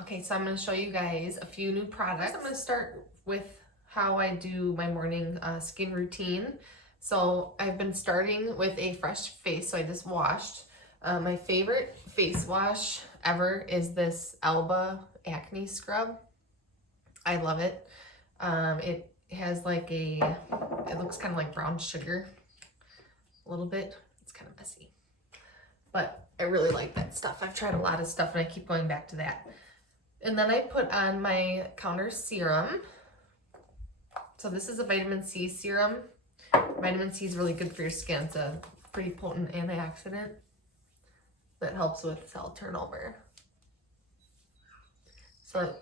Okay, so I'm going to show you guys a few new products. I'm going to start with how I do my morning skin routine. So I've been starting with a fresh face, so I just washed. My favorite face wash ever is this Elba Acne Scrub. I love it. It has like it looks kind of like brown sugar a little bit. It's kind of messy, but I really like that stuff. I've tried a lot of stuff and I keep going back to that. And then I put on my counter serum. So this is a vitamin C serum. Vitamin C is really good for your skin. It's a pretty potent antioxidant that helps with cell turnover. So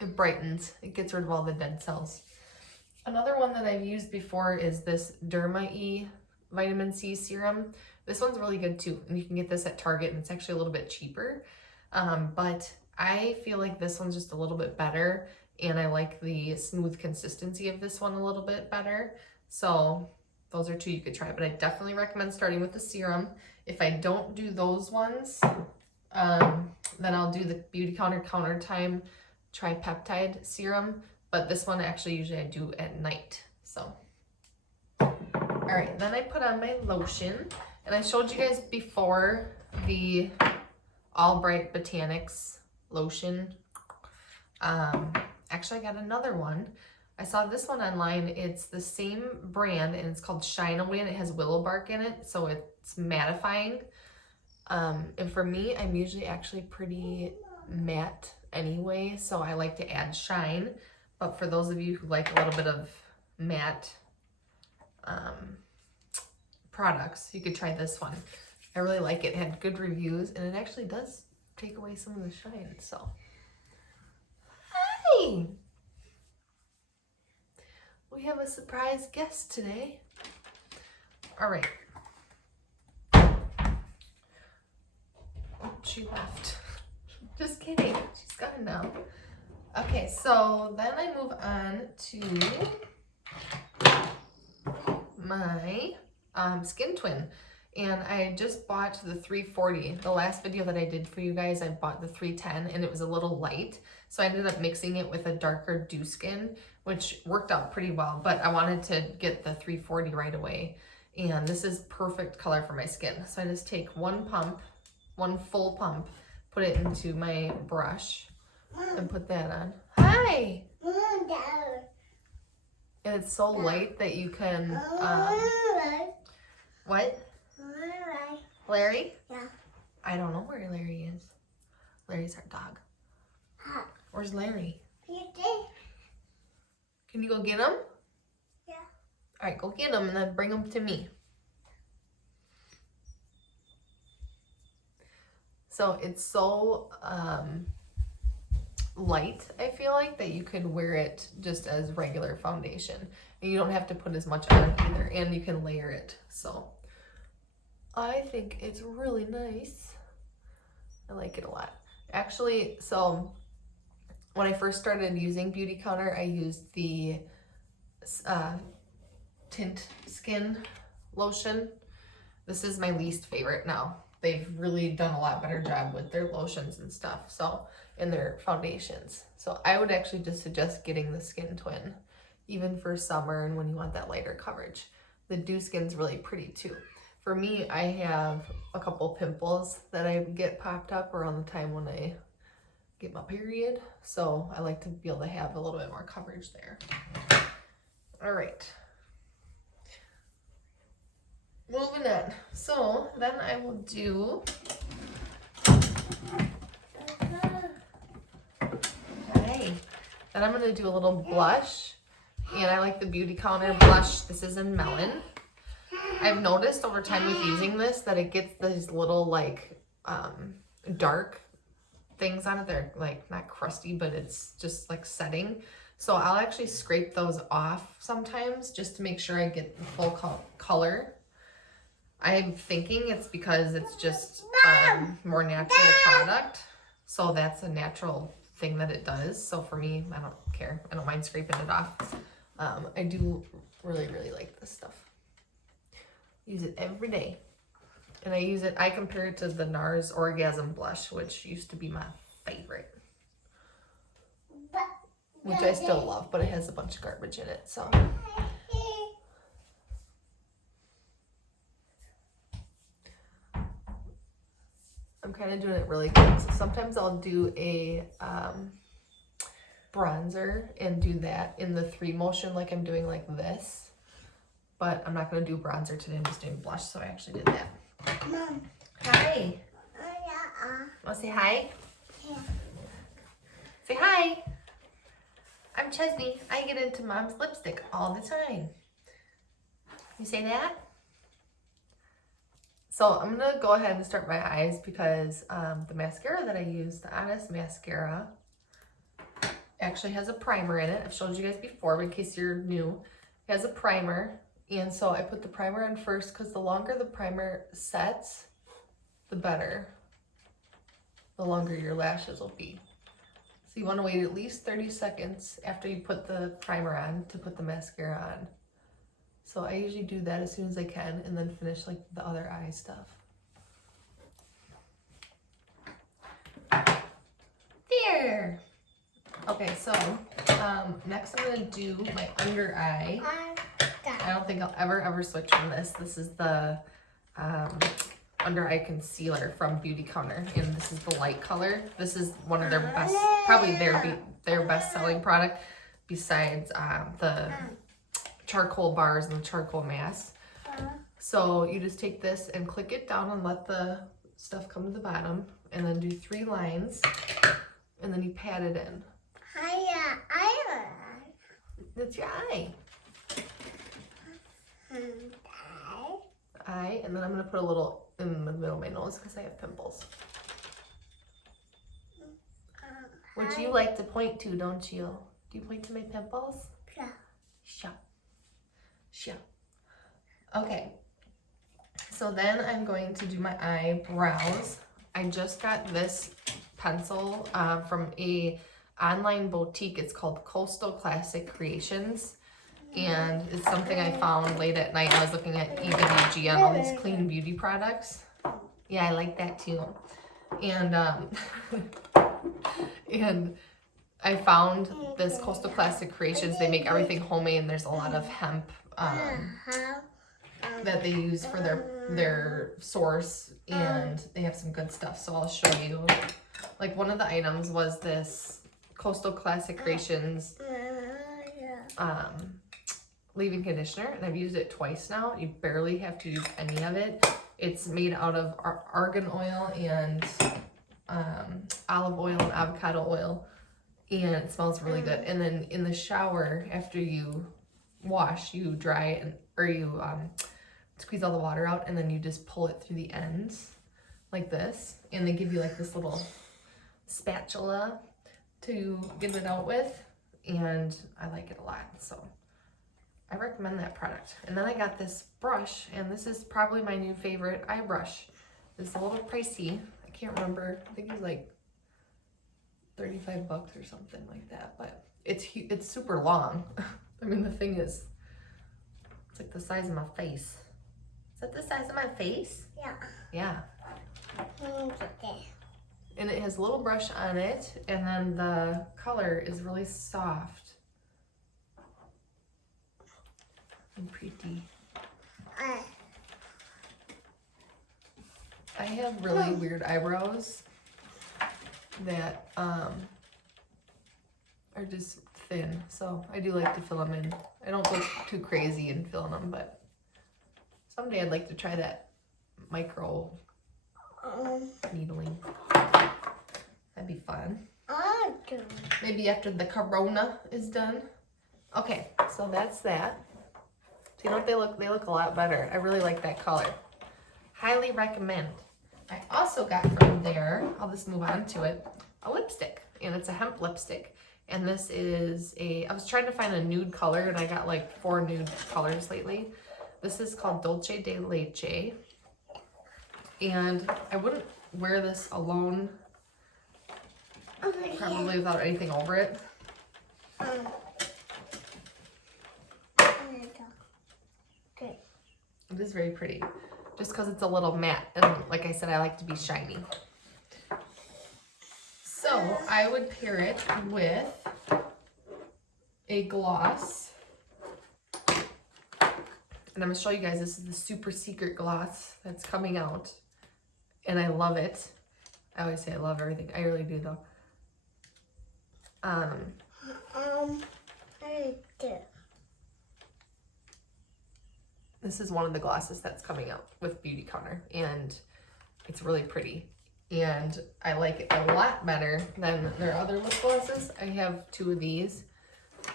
it brightens, it gets rid of all the dead cells. Another one that I've used before is this Derma E vitamin C serum. This one's really good too, and you can get this at Target, and it's actually a little bit cheaper. But I feel like this one's just a little bit better, and I like the smooth consistency of this one a little bit better. So those are two you could try, but I definitely recommend starting with the serum. If I don't do those ones, then I'll do the Beauty Counter Time Tripeptide Serum, but this one actually usually I do at night. So, all right, then I put on my lotion, and I showed you guys before the All Bright Botanics lotion. Actually, I got another one. I saw this one online. It's the same brand, and it's called Shine Away, and it has willow bark in it, so it's mattifying. And for me, I'm usually actually pretty matte anyway, so I like to add shine. But for those of you who like a little bit of matte products, you could try this one. I really like it. It had good reviews, and it actually does take away some of the shine. So, hi! We have a surprise guest today. All right. Oh, she left. Just kidding. She's gone now. Okay, so then I move on to my Skin Twin. And I just bought the 340. The last video that I did for you guys, I bought the 310, and it was a little light. So I ended up mixing it with a darker Dew Skin, which worked out pretty well. But I wanted to get the 340 right away. And this is perfect color for my skin. So I just take one full pump, put it into my brush, and put that on. Hi! And it's so light that you can, what? Larry? Yeah. I don't know where Larry is. Larry's our dog. Where's Larry? Can you go get him? Yeah. All right, go get him and then bring him to me. So it's so light, I feel like, that you could wear it just as regular foundation. And you don't have to put as much on either, and you can layer it. So I think it's really nice. I like it a lot. Actually, so when I first started using Beauty Counter, I used the Tint Skin lotion. This is my least favorite now. They've really done a lot better job with their lotions and stuff, so, and their foundations. So I would actually just suggest getting the Skin Twin, even for summer and when you want that lighter coverage. The Dew Skin's really pretty too. For me, I have a couple pimples that I get popped up around the time when I get my period. So I like to be able to have a little bit more coverage there. All right. Moving on. So then I will do, hey, then I'm going to do a little blush. And I like the Beauty Counter blush. This is in Melon. I've noticed over time with using this that it gets these little like dark things on it. They're like not crusty, but it's just like setting. So I'll actually scrape those off sometimes just to make sure I get the full color. I'm thinking it's because it's just more natural product. So that's a natural thing that it does. So for me, I don't care. I don't mind scraping it off. I do really, really like this stuff. Use it every day. And I compare it to the NARS Orgasm Blush, which used to be my favorite. which I still love, but it has a bunch of garbage in it, so. I'm kind of doing it really quick. So sometimes I'll do a bronzer and do that in the 3 motion like I'm doing like this. But I'm not going to do bronzer today. I'm just doing blush, so I actually did that. Mom. Hi. Want to say hi? Yeah. Say hi. I'm Chesney. I get into Mom's lipstick all the time. You say that? So I'm going to go ahead and start my eyes because the mascara that I use, the Honest Mascara, actually has a primer in it. I've showed you guys before, but in case you're new, it has a primer. And so I put the primer on first because the longer the primer sets, the better. The longer your lashes will be. So you want to wait at least 30 seconds after you put the primer on to put the mascara on. So I usually do that as soon as I can and then finish like the other eye stuff. There! Okay, so next I'm going to do my under eye. I don't think I'll ever switch from this. This is the under eye concealer from Beauty Counter, and this is the light color. This is one of their best, probably their best selling product besides the charcoal bars and the charcoal mask. So you just take this and click it down and let the stuff come to the bottom, and then do 3 lines, and then you pat it in. That's your eye. Eye, and then I'm gonna put a little in the middle of my nose because I have pimples. Which you like to point to, don't you? Do you point to my pimples? Yeah. Sure. Sure. Okay. So then I'm going to do my eyebrows. I just got this pencil from a online boutique. It's called Coastal Classic Creations. And it's something I found late at night. I was looking at EWG on all these clean beauty products. Yeah, I like that too. And and I found this Coastal Classic Creations. They make everything homemade, and there's a lot of hemp that they use for their source, and they have some good stuff. So I'll show you. Like one of the items was this Coastal Classic Creations leave-in conditioner, and I've used it twice now. You barely have to use any of it. It's made out of argan oil and olive oil and avocado oil, and it smells really good. And then in the shower, after you wash, you dry it, or you squeeze all the water out, and then you just pull it through the ends like this, and they give you like this little spatula to get it out with, and I like it a lot. So I recommend that product. And then I got this brush, and this is probably my new favorite eye brush. It's a little pricey. I can't remember. I think it's like 35 bucks or something like that. But it's super long. I mean, the thing is, it's like the size of my face. Is that the size of my face? Yeah. Yeah. And it has a little brush on it, and then the color is really soft and pretty. I have really weird eyebrows that are just thin, so I do like to fill them in. I don't go too crazy in filling them, but someday I'd like to try that micro needling. That'd be fun. Maybe after the corona is done. Okay, so that's that. So you know what they look? They look a lot better. I really like that color. Highly recommend. I also got from there, I'll just move on to it, a lipstick. And it's a hemp lipstick. And this is I was trying to find a nude color, and I got like 4 nude colors lately. This is called Dolce de Leche. And I wouldn't wear this alone, probably without anything over it. It is very pretty, just because it's a little matte, and like I said, I like to be shiny. So I would pair it with a gloss. And I'm going to show you guys, this is the super secret gloss that's coming out. And I love it. I always say I love everything. I really do though. I do. This is one of the glosses that's coming out with Beauty Counter. And it's really pretty. And I like it a lot better than their other lip glosses. I have 2 of these.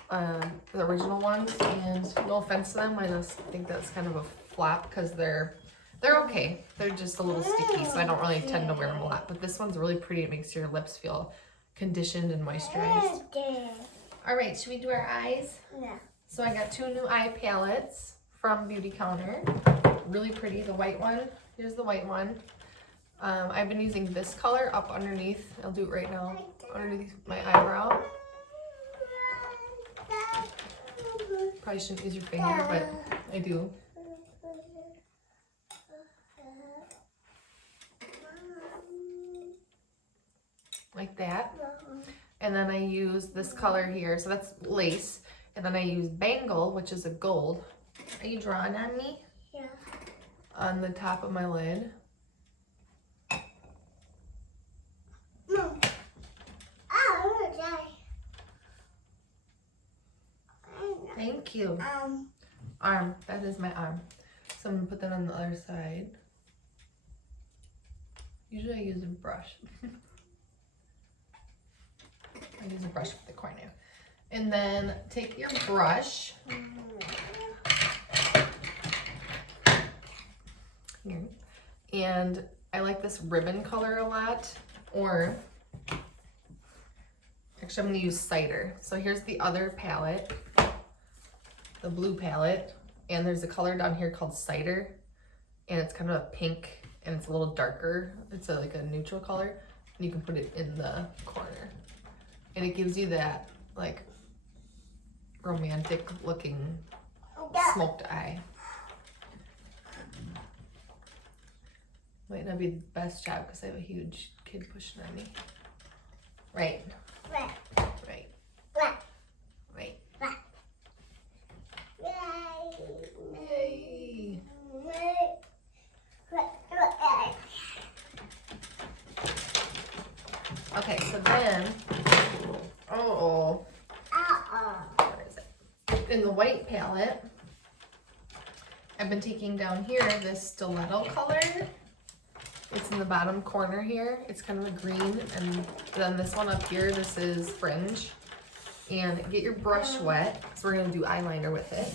The original ones, and no offense to them, I just think that's kind of a flop because they're okay. They're just a little sticky, so I don't really tend to wear them a lot. But this one's really pretty. It makes your lips feel conditioned and moisturized. All right, should we do our eyes? Yeah. So I got 2 new eye palettes from Beauty Counter. Really pretty. The white one. Here's the white one. I've been using this color up underneath. I'll do it right now. Underneath my eyebrow. Probably shouldn't use your finger, but I do. Like that. And then I use this color here, so that's lace. And then I use Bangle, which is a gold. Are you drawing on me? Yeah. On the top of my lid. No. Oh, okay. Thank you. Arm. That is my arm. So I'm going to put that on the other side. Usually I use a brush. I use a brush for the corner. And then take your brush. Here. And I like this ribbon color a lot. Or, actually I'm going to use cider. So here's the other palette. The blue palette, and there's a color down here called cider, and it's kind of a pink, and it's a little darker. It's like a neutral color, and you can put it in the corner, and it gives you that like romantic looking smoked eye. Might not be the best job because I have a huge kid pushing on me. Right. Right. Right. Right. Yay. Okay, so then, where is it? In the white palette, I've been taking down here this stiletto color. It's in the bottom corner here. It's kind of a green, and then this one up here, this is fringe. And get your brush wet, so we're gonna do eyeliner with it.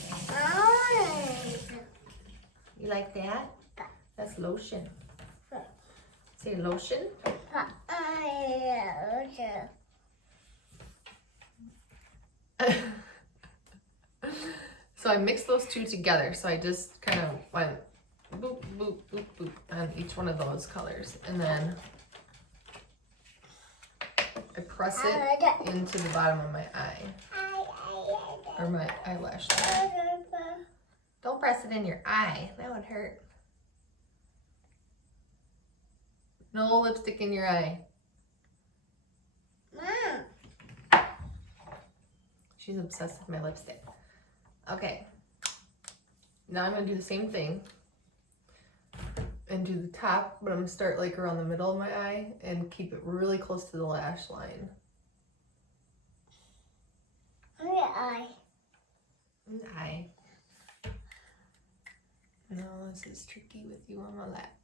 You like that? That's lotion. Say lotion. So I mixed those 2 together. So I just kind of went boop, boop, boop, boop on each one of those colors. And then I press it into the bottom of my eye. Or my eyelash line. Don't press it in your eye. That would hurt. No lipstick in your eye. Mom. She's obsessed with my lipstick. Okay. Now I'm going to do the same thing. And do the top, but I'm going to start like around the middle of my eye and keep it really close to the lash line. On your eye. On the eye. No, this is tricky with you on my lap.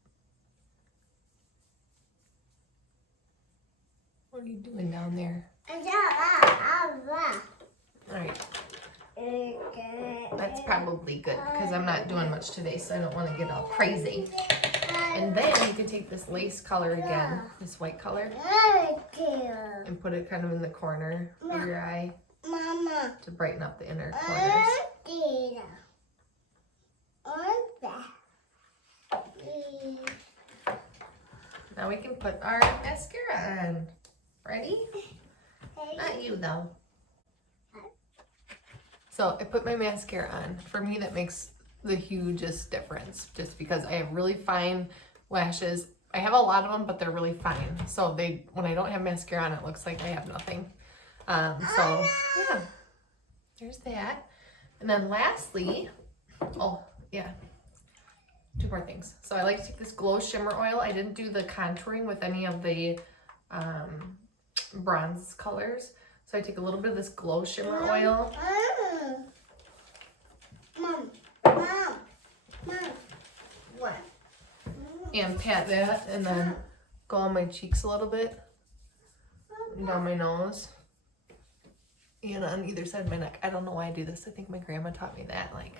What are you doing down there? Alright. That's probably good because I'm not doing much today, so I don't want to get all crazy. And then you can take this lace color again, this white color, and put it kind of in the corner of your eye to brighten up the inner corners. Now we can put our mascara on. Ready? Not you though. So I put my mascara on. For me, that makes the hugest difference just because I have really fine lashes. I have a lot of them, but they're really fine. So when I don't have mascara on, it looks like I have nothing. So yeah, there's that. And then lastly, oh yeah, 2 more things. So I like to take this Glow Shimmer Oil. I didn't do the contouring with any of the bronze colors. So I take a little bit of this Glow Shimmer Oil. Mom. What? And pat that and then go on my cheeks a little bit. And down my nose. And on either side of my neck. I don't know why I do this. I think my grandma taught me that, like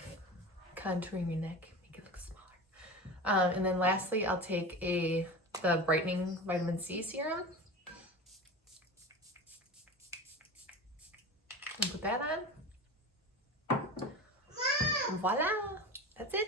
contouring your neck, make it look smaller. And then lastly, I'll take the brightening vitamin C serum and put that on. Voila, that's it.